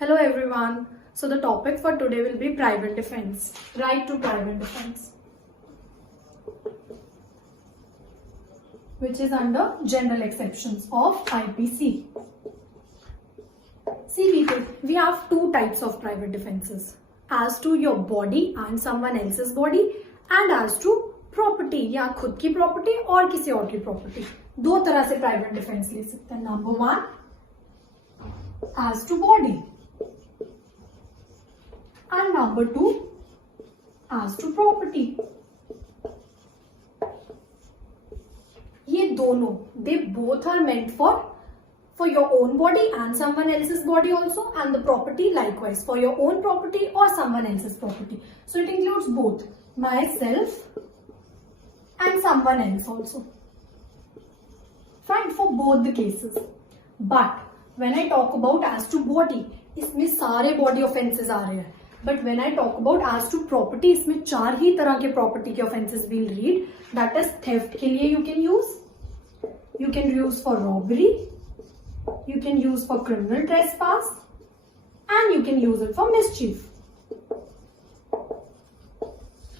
Hello everyone. So the topic for today will be private defense. Right to private defense, which is under general exceptions of IPC. See people, we have two types of private defenses. As to your body and someone else's body, and as to property, या खुद की property और किसी और की property. दो तरह से private defense ले सकते हैं. Number one, as to body. And number two, as to property. ये दोनों, they both are meant for your own body and someone else's body also, and the property likewise for your own property or someone else's property. So it includes both myself and someone else also. Fine, for both the cases. But when I talk about as to body, इसमें सारे body offenses आ रहे हैं. But when I talk about as to property, इसमें चार ही तरह के property के offenses we'll read. That is theft के लिए you can use for robbery, you can use for criminal trespass, and you can use it for mischief.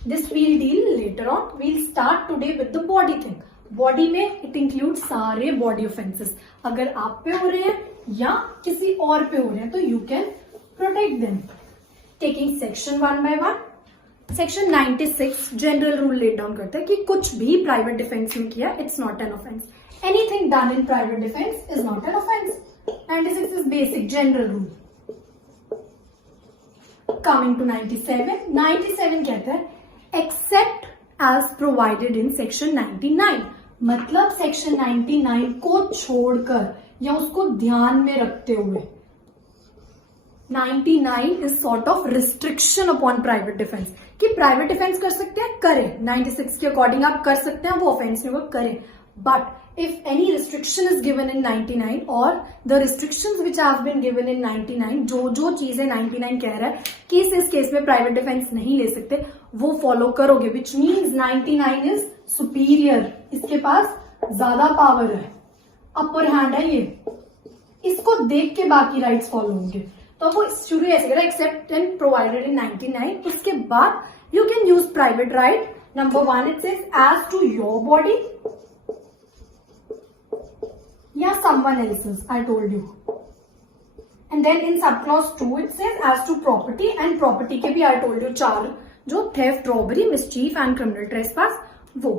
This we'll deal later on. We'll start today with the body thing. Body में it includes सारे body offenses. अगर आप पे हो रहे हैं या किसी और पे हो रहे हैं तो you can protect them. Taking section one by one. Section 96 general rule laid down करता है कि कुछ भी private defense में किया it's not an offense. Anything done in private defense is not an offense. 96 is basic general rule. Coming to 97. 97 कहता है except as provided in section 99. मतलब section 99 को छोड़कर या उसको ध्यान में रखते हुए 99 is sort of restriction upon private defense कि private defense कर सकते हैं करें 96 के अकॉर्डिंग आप कर सकते हैं वो offense नहीं होगा करें but if any restriction is given in 99 or the restrictions which have been given in 99 जो चीजें 99 कह रहा है कि इस केस में private defense नहीं ले सकते वो फॉलो करोगे which means 99 is superior इसके पास ज्यादा पावर है अपर हैंड है ये इसको देख के बाकी राइट्स फॉलो होंगे तो वो शुरू ऐसे करें एक्सेप्ट एंड प्रोवाइडेड इन 99 उसके बाद you can use private right number one it says as to your body या someone else's I told you and then in sub clause 2 it says as to property and property के भी I told you चार जो theft robbery mischief and criminal trespass वो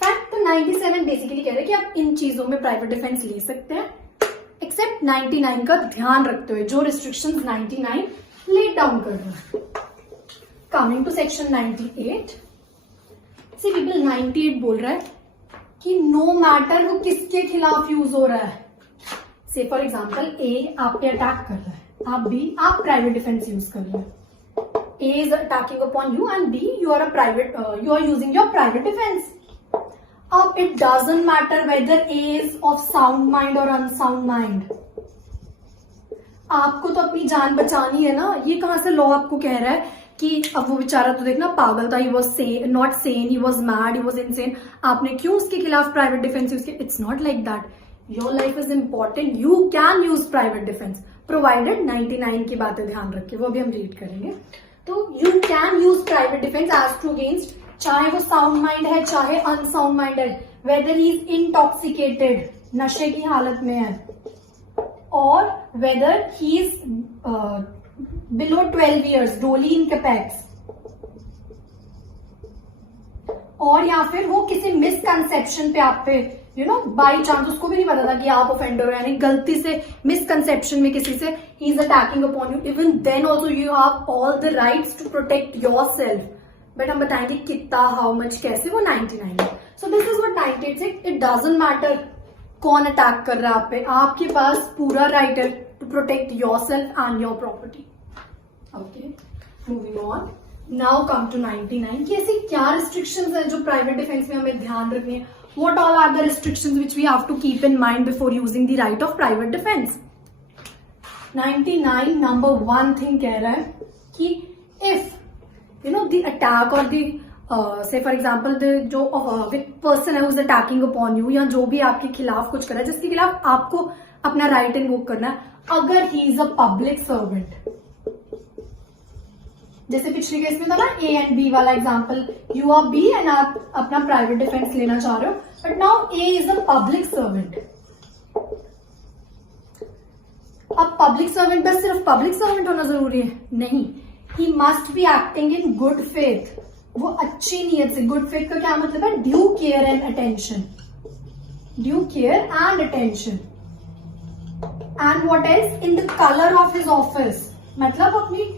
fact तो 97 basically कह रहे हैं कि आप इन चीजों में प्राइवेट डिफेंस ले सकते हैं एक्सेप्ट 99 का ध्यान रखते हुए जो रिस्ट्रिक्शंस 99 लेट डाउन कर रहे हैं coming to section 98 see people 98 बोल रहा है कि नो मैटर वो किसके खिलाफ यूज हो रहा है से फॉर एग्जाम्पल ए आप पे अटैक कर रहा है आप बी आप प्राइवेट डिफेंस यूज कर रहे हैं A is attacking upon you and B you are using your private defense. अब it doesn't matter whether A is of sound mind or unsound mind. आपको तो अपनी जान बचानी है ना ये कहां से लॉ आपको कह रहा है कि अब वो बेचारा तो देखना पागल था he was not sane he was mad he was insane आपने क्यों उसके खिलाफ प्राइवेट डिफेंस यूज किया it's not like that. Your life is important you can use private defense provided 99 की बातें ध्यान रखिए वो भी हम रीड करेंगे तो you can use private defence as to against चाहे वो साउंड माइंड है चाहे अनसाउंड माइंड है वेदर ही इज इंटॉक्सिकेटेड नशे की हालत में है और whether he is below 12 years doli इन कैपेक्स और या फिर वो किसी मिसकंसेप्शन पे आप पे यू नो बाई चांस उसको भी नहीं पता था कि आप ऑफेंडर हो यानी गलती से मिसकंसेप्शन में किसी से he is attacking upon you even then also you have all the rights to protect yourself but हम बताएंगे कितना हाउ मच कैसे वो 99 है सो दिस इज व्हाट 98 से इट डजंट मैटर कौन अटैक कर रहा है आप पे आपके पास पूरा राइट है to protect yourself and your property okay moving on now come to 99 कि ऐसी क्या रिस्ट्रिक्शंस हैं जो प्राइवेट डिफेंस में हमें ध्यान रखनी है What all are the restrictions which we have to keep in mind before using the right of private defense? 99 number one thing कह रहा है कि if you know the attack or the से फॉर एग्जाम्पल जो person है उस attacking upon you, या जो भी आपके खिलाफ कुछ कर रहा है जिसके खिलाफ आपको अपना राइट इन्वोक करना है, अगर he is a public servant, जैसे पिछले केस में था ना ए एंड बी वाला example, you are B and आप अपना प्राइवेट डिफेंस लेना चाह रहे हो, but now A is a public servant. अब पब्लिक सर्वेंट बस सिर्फ पब्लिक सर्वेंट होना जरूरी है? नहीं, he must be acting in good faith, वो अच्छी नीयत से। गुड फेथ का क्या मतलब है? Due care and attention, due care and attention. And what else? In the colour of his office, मतलब अपनी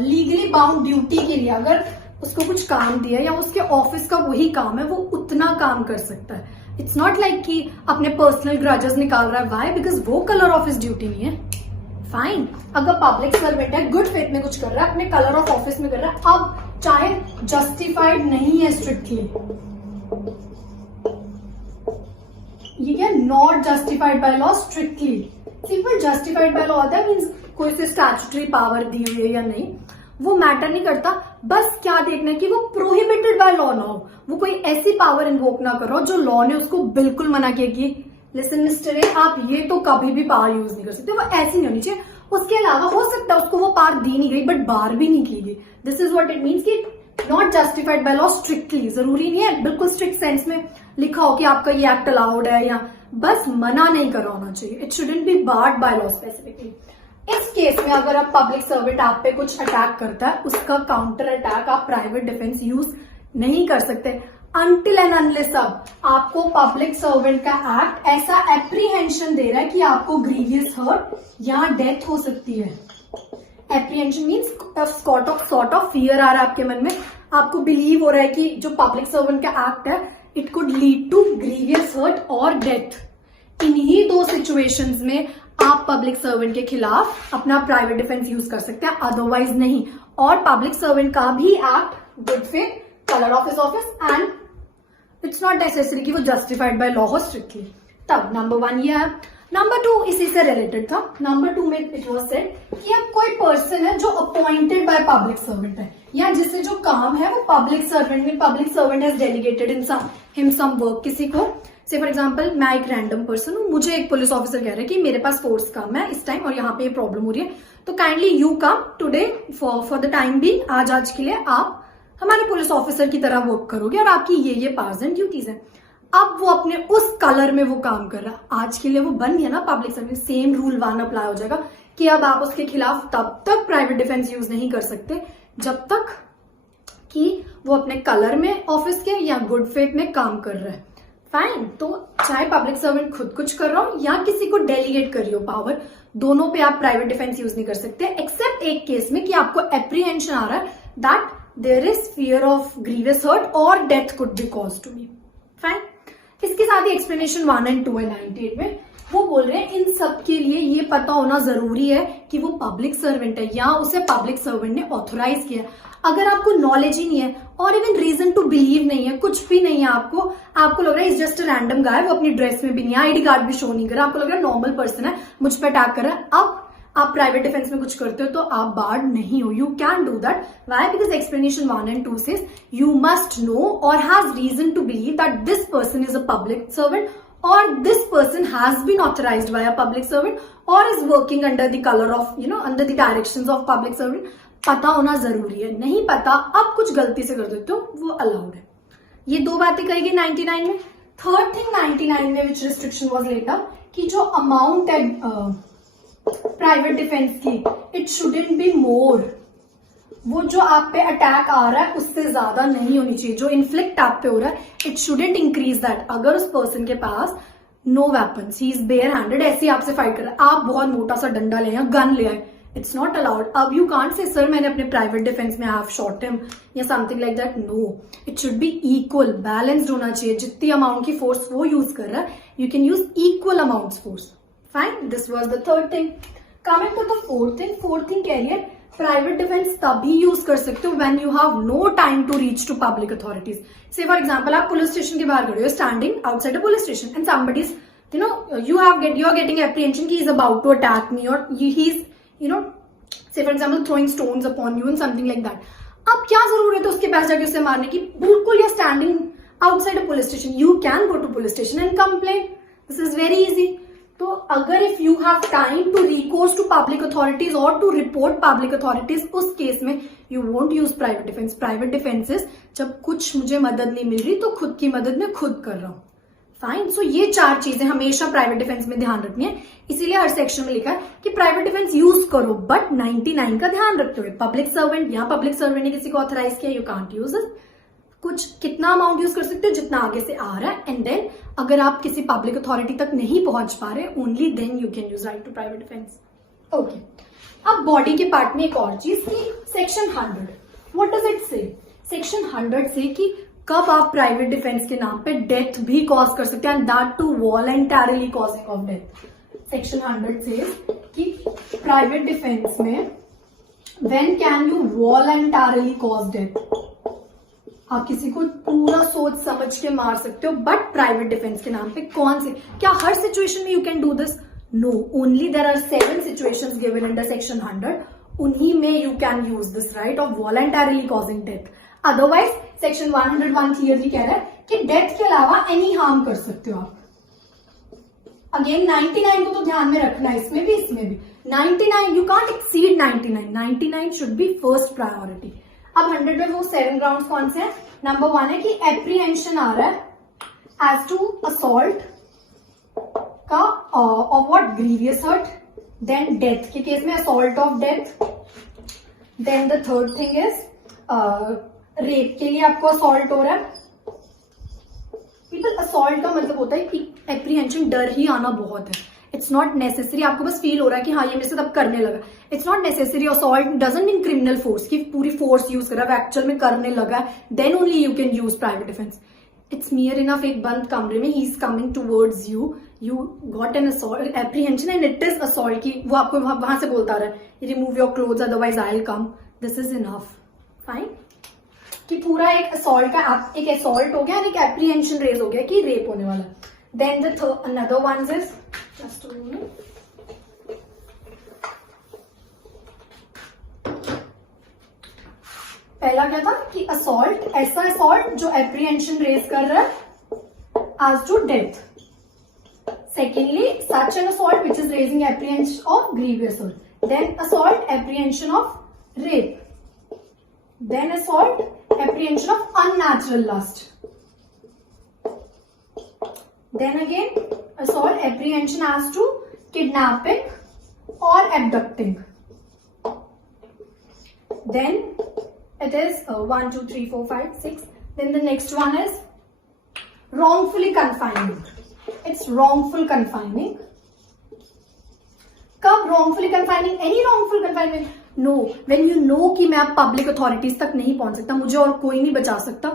लीगली बाउंड ड्यूटी के लिए, अगर उसको कुछ काम दिया या उसके ऑफिस का वही काम है, वो उतना काम कर सकता है। इट्स नॉट लाइक कि अपने पर्सनल ग्रजेस निकाल रहा है। वाई? बिकॉज वो कलर ऑफ हिज ड्यूटी नहीं है। फाइन, अगर पब्लिक सर्वेंट है, गुड फेथ में कुछ कर रहा है, अपने कलर ऑफ ऑफिस में कर रहा है, अब चाहे जस्टिफाइड नहीं है स्ट्रिक्टली, ये क्या? Not justified by law strictly. Simple justified by law होता है मीन्स कोई से स्टैट्यूटरी पावर दी हुई है या नहीं, वो मैटर नहीं करता। बस क्या देखना है कि वो प्रोहिबिटेड बाय लॉ ना हो, वो कोई ऐसी पावर इन्वोक ना करो जो लॉ ने उसको बिल्कुल मना किया कि लिसन मिस्टर ए, आप ये तो कभी भी पावर यूज नहीं कर सकते, वो ऐसी नहीं होनी चाहिए। उसके अलावा हो सकता है उसको वो पावर दी नहीं गई बट बार भी नहीं की गई। This is what it means कि not justified by law strictly. जरूरी नहीं है बिल्कुल स्ट्रिक्ट सेंस में लिखा हो कि आपका ये एक्ट अलाउड है, या बस मना नहीं करा होना चाहिए। It shouldn't B barred by law specifically. इस केस में अगर आप पब्लिक सर्वेंट आप पे कुछ अटैक करता है, उसका काउंटर अटैक आप प्राइवेट डिफेंस यूज नहीं कर सकते अनटिल एंड अनलेस अब आपको पब्लिक सर्वेंट का एक्ट ऐसा एप्रीहेंशन दे रहा है कि आपको ग्रीवियस हर्ट या डेथ हो सकती है। Apprehension means sort of fear आ रहा है आपके मन में, आपको बिलीव हो रहा है कि जो पब्लिक सर्वेंट का एक्ट है it could lead to grievous hurt और डेथ। इन्हीं दो सिचुएशंस में आप पब्लिक सर्वेंट के खिलाफ अपना प्राइवेट डिफेंस यूज कर सकते हैं, अदरवाइज नहीं। और पब्लिक सर्वेंट का भी act good faith, colour of his office, and it's not necessary कि वो जस्टिफाइड बाय लॉ हो स्ट्रिक्टली। तब नंबर 1 ये है। नंबर 2 इसी से रिलेटेड था। नंबर 2 में इट वाज सेड कि अब कोई पर्सन है जो अपॉइंटेड बाय पब्लिक सर्वेंट है, या जिससे जो काम है वो public servant has delegated in him some work. किसी को से फॉर एग्जाम्पल मैं एक रैंडम पर्सन हूँ, मुझे एक पुलिस ऑफिसर कह रहा है कि मेरे पास फोर्स काम है इस टाइम और यहाँ पे ये प्रॉब्लम हो रही है, तो kindly you come today for the time be, आज के लिए आप हमारे पुलिस ऑफिसर की तरह वर्क करोगे और आपकी ये पावर्स एंड ड्यूटीज है। अब वो अपने उस कलर में वो काम कर रहा है, आज के लिए वो बन गया ना public servant. Same rule 1 apply हो जाएगा कि अब आप उसके खिलाफ तब तक प्राइवेट डिफेंस यूज नहीं कर सकते जब तक कि वो अपने कलर में ऑफिस के या गुड फेथ में काम कर रहा है। फाइन, तो चाहे पब्लिक सर्वेंट खुद कुछ कर रहा हो या किसी को डेलीगेट करी हो पावर, दोनों पे आप प्राइवेट डिफेंस यूज नहीं कर सकते, एक्सेप्ट एक केस में कि आपको एप्रीहेंशन आ रहा है that there is fear of grievous hurt और death could be cause to me. Fine, इसके साथ ही एक्सप्लेनेशन 1 and 2 है 98 में। वो बोल रहे हैं इन सब के लिए ये पता होना जरूरी है कि वो पब्लिक सर्वेंट है या उसे पब्लिक सर्वेंट ने ऑथोराइज किया। अगर आपको नॉलेज ही नहीं है और इवन रीजन टू बिलीव नहीं है, कुछ भी नहीं है, आपको लग रहा है इज जस्ट अ रैंडम गाय, वो अपनी ड्रेस में भी नहीं है, आईडी कार्ड भी शो नहीं कर रहा, आपको लग रहा है नॉर्मल पर्सन है, मुझ पर अटैक कर रहा है, अब आप प्राइवेट डिफेंस में कुछ करते हो तो आप बार्ड नहीं हो। You can do that. Why? Because explanation 1 and 2 says you must know और has reason to believe that this person is a public servant or this person has been authorized by a public servant or is working under the color of under the directions of public servant। पता होना जरूरी है। नहीं पता, अब कुछ गलती से कर देते हो, वो अलाउड है। ये 2 बातें कही गई 99 में। थर्ड थिंग 99 में विच रिस्ट्रिक्शन वाज लेट अप कि जो अमाउंट है प्राइवेट डिफेंस की, इट शुडंट बी मोर, वो जो आप पे अटैक आ रहा है उससे ज्यादा नहीं होनी चाहिए। जो इन्फ्लिक्ट आप पे हो रहा है इट शुडंट इंक्रीज दैट। अगर उस पर्सन के पास no weapons, he is bare handed, ऐसे आपसे फाइट कर रहा है, आप बहुत मोटा सा डंडा ले आए, गन ले आए, इट्स नॉट अलाउड। अब यू कांट से सर मैंने अपने प्राइवेट डिफेंस में आई हैव शॉट हिम या something like that. No, it should be equal, balanced होना चाहिए। जितनी अमाउंट की फोर्स वो यूज कर रहा है you can use equal amount force. Fine, this was the third thing. Coming to the fourth thing कह रही है प्राइवेट डिफेंस तभी यूज कर सकते हो when you have no time to reach to public authorities. Say for example आप police station के बाहर खड़े हो, standing outside a police station and somebody is you are getting apprehension he is about to attack me or he is say for example throwing stones upon you and something like that. अब क्या जरूरत है उसके पास जाके उसे मारने की? बिल्कुल, you standing outside a police station, you can go to police station and complain. This is very easy. तो अगर if you have time to recourse to public authorities और टू रिपोर्ट पब्लिक अथॉरिटीज, उस केस में you won't use private defence. Private defences, जब कुछ मुझे मदद नहीं मिल रही तो खुद की मदद मैं खुद कर रहा हूं. फाइन. सो ये 4 चीजें हमेशा प्राइवेट डिफेंस में ध्यान रखनी है. इसीलिए हर सेक्शन में लिखा है कि प्राइवेट डिफेंस यूज करो बट 99 का ध्यान रखते हुए. पब्लिक सर्वेंट, यहाँ पब्लिक सर्वेंट ने किसी को ऑथराइज किया, यू कांट यूज इट. कुछ कितना अमाउंट यूज कर सकते हो जितना आगे से आ रहा है. एंड देन अगर आप किसी पब्लिक अथॉरिटी तक नहीं पहुंच पा रहे, only then you can use right to private defence. Okay. अब बॉडी के पार्ट में एक और चीज की section 100. What does it say? Section 100 से कि कब आप प्राइवेट डिफेंस के नाम पे डेथ भी कॉज कर सकते हैं, and that too voluntarily causing of death. Section 100 से कि प्राइवेट डिफेंस में when can you voluntarily cause death. आप किसी को पूरा सोच समझ के मार सकते हो, बट प्राइवेट डिफेंस के नाम पे कौन से? क्या हर सिचुएशन में you can do this? No. Only there are 7 situations given under section 100. उन्हीं में you can use this right of voluntarily causing death. Otherwise section 101 clearly कह रहा है कि डेथ के अलावा एनी हार्म कर सकते हो आप. अगेन 99 को तो ध्यान में रखना है, इसमें भी इसमें भी. 99 you can't exceed 99. 99 should be first priority. अब 100 में वो 7 ग्राउंड्स कौन से हैं? नंबर 1 है कि एप्रीहेंशन आ रहा है एज टू असॉल्ट का of what? Grievous hurt. Then death के केस में assault of death. Then the third thing is rape के लिए आपको असॉल्ट हो रहा है. पीपल, असॉल्ट का मतलब होता है कि एप्रीहेंशन, डर ही आना बहुत है. It's not necessary. आपको बस फील हो रहा है कि हाँ ये मेरे से तब करने लगा. It's not necessary. Assault doesn't mean criminal force की पूरी फोर्स यूज कर रहा है, एक्चुअल में करने लगा. Then only you can use private defence. It's mere enough एक बंद कमरे में, he is coming towards you, you got an assault apprehension and it is assault की वो आपको वहां से बोलता रहा है remove your clothes otherwise I will come. This is enough. Fine. कि पूरा एक असॉल्ट का एक असॉल्ट हो गया और एक एप्रीहेंशन रेज हो गया कि रेप होने वाला. Then the another one is just a minute. पहला क्या था कि असॉल्ट, ऐसा असॉल्ट जो एप्रीहेंशन रेज कर रहा है as to death. Secondly such an assault which is raising apprehension of grievous hurt. Then assault apprehension of rape. Then assault, apprehension of unnatural lust. Then again, assault, apprehension as to kidnapping or abducting. Then it is 1, 2, 3, 4, 5, 6. Then the next one is wrongfully confining. It's wrongful confining. कब wrongfully confining? Any wrongful confinement. No. When you know कि मैं अब public authorities तक नहीं पहुंच सकता, मुझे और कोई नहीं बचा सकता,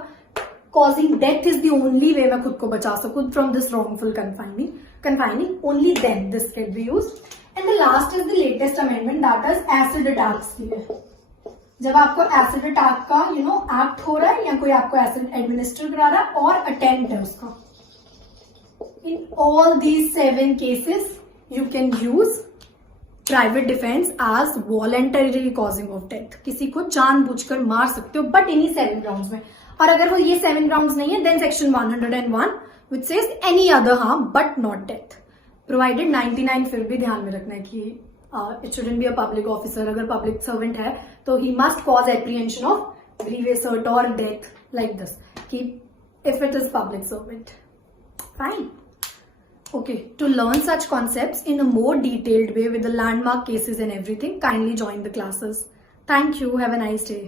causing death is the only way मैं खुद को बचा सकूं from this wrongful confining. Only then this can be used. And the last is the latest amendment, that is acid attacks के लिए. जब आपको एसिड अटैक का एक्ट हो रहा है या कोई आपको एसिड एडमिनिस्टर करा रहा है और अटेम्प्ट है उसका, in all these 7 cases you can use private defence as voluntarily causing of death. किसी को जानबूझकर मार सकते हो बट इन्हीं 7 ग्राउंड्स में. और अगर वो ये 7 ग्राउंड्स नहीं है, then section 101 which says any other harm but not death, provided 99 फिर भी ध्यान में रखना है कि it shouldn't be a public officer. अगर पब्लिक सर्वेंट है तो he must cause apprehension of grievous hurt और डेथ लाइक दिस, कि if it is public servant. Fine. Okay, to learn such concepts in a more detailed way with the landmark cases and everything, kindly join the classes. Thank you. Have a nice day.